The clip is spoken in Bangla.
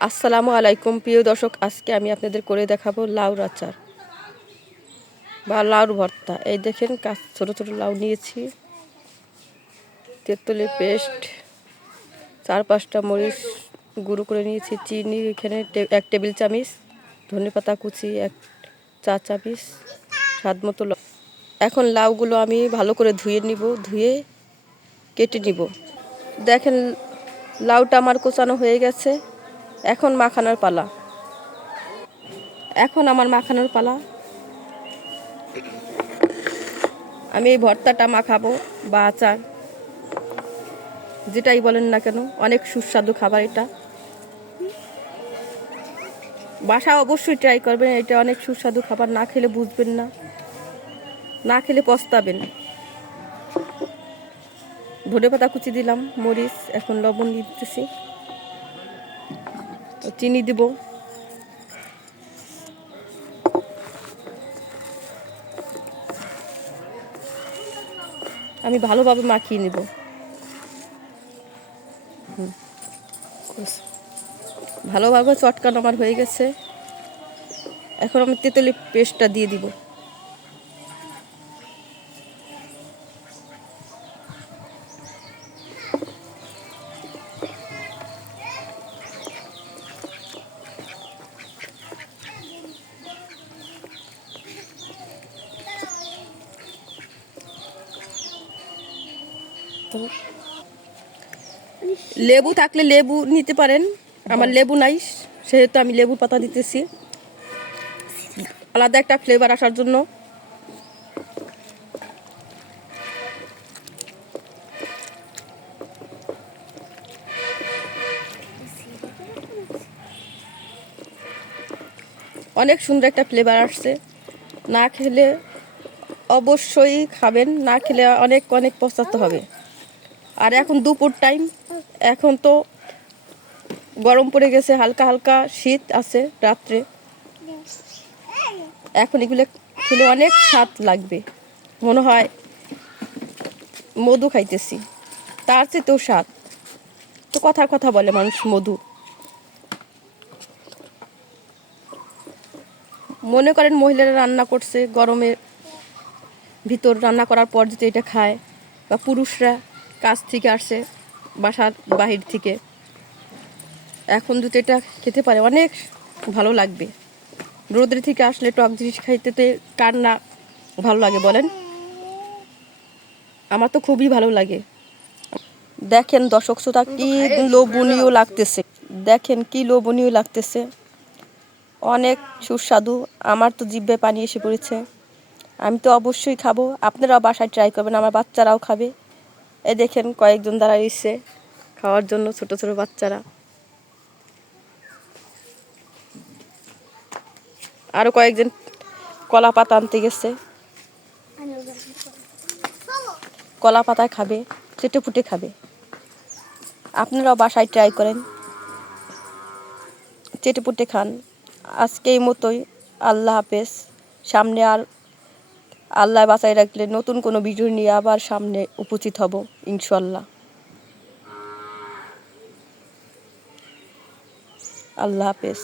আসসালামু আলাইকুম প্রিয় দর্শক, আজকে আমি আপনাদের করে দেখাবো লাউর আচার বা লাউর ভর্তা। এই দেখেন ছোট ছোট লাউ নিয়েছি, তেঁতুলের পেস্ট, 4-5টা মরিচ গুঁড়ো করে নিয়েছি, চিনি এখানে 1 টেবিল চামচ, ধনেপাতা কুচি 1 চা চামচ, স্বাদ মতো। এখন লাউগুলো আমি ভালো করে ধুয়ে কেটে নিব। দেখেন লাউটা আমার কোচানো হয়ে গেছে। এখন মাখানোর পালা। আমার মাখানোর পালা। আমি এই ভর্তাটা মাখাবো বা আচার, যেটাই বলেন না কেন, অনেক সুস্বাদু খাবার এটা। বাসা অবশ্যই ট্রাই করবেন, এটা অনেক সুস্বাদু খাবার। না খেলে বুঝবেন না, না খেলে পস্তাবেন। ধনেপাতা কুচি দিলাম, মরিচ, এখন লবণ দিতেছি, চিনি দিব। আমি ভালোভাবে মাখিয়ে নিব। ভালোভাবে চটকানো আমার হয়ে গেছে। এখন আমি তেঁতুলের পেস্টটা দিয়ে দিব। লেবু থাকলে লেবু নিতে পারেন, আমার লেবু নাই, সেহেতু আমি লেবু পাতা দিতেছি আলাদা একটা ফ্লেভার আসার জন্য। অনেক সুন্দর একটা ফ্লেভার আসছে। না খেলে অবশ্যই খাবেন, না খেলে অনেক অনেক পস্তাতে হবে। আর এখন দুপুর টাইম, এখন তো গরম পড়ে গেছে, হালকা হালকা শীত আছে রাত্রে। এখন এগুলো খেলে অনেক স্বাদ লাগবে, মনে হয় মধু খাইতেছি, তার চেয়েও স্বাদ। তো কথার কথা বলে মানুষ মধু। মনে করেন মহিলারা রান্না করছে গরমের ভিতর, রান্না করার পর যদি এটা খায়, বা পুরুষরা কাজ থেকে আসছে বাসার বাহির থেকে, এখন যদি এটা খেতে পারে অনেক ভালো লাগবে। রোদের থেকে আসলে টক জিনিস খাইতে কার না ভালো লাগে বলেন? আমার তো খুবই ভালো লাগে। দেখেন দর্শক শ্রোতা, কি লোভনীয় লাগতেছে, দেখেন কি লোভনীয় লাগতেছে, অনেক সুস্বাদু। আমার তো জিভে পানি এসে পড়েছে। আমি তো অবশ্যই খাবো, আপনারাও বাসায় ট্রাই করবেন, আমার বাচ্চারাও খাবে। এ দেখেন কয়েকজন দাঁড়াইছে খাওয়ার জন্য, ছোট ছোট বাচ্চারা। আরও কয়েকজন কলা পাতা আনতে গেছে, কলা পাতায় খাবে, চেটে ফুটে খাবে। আপনারাও বাসায় ট্রাই করেন, চেটে পুটে খান। আজকে এই মতোই, আল্লাহ হাফেজ। সামনে আর আল্লাহ বাঁচাই রাখলে নতুন কোনো ভিডিও নিয়ে আবার সামনে উপস্থিত হব ইনশাল্লাহ। আল্লাহ হাফেজ।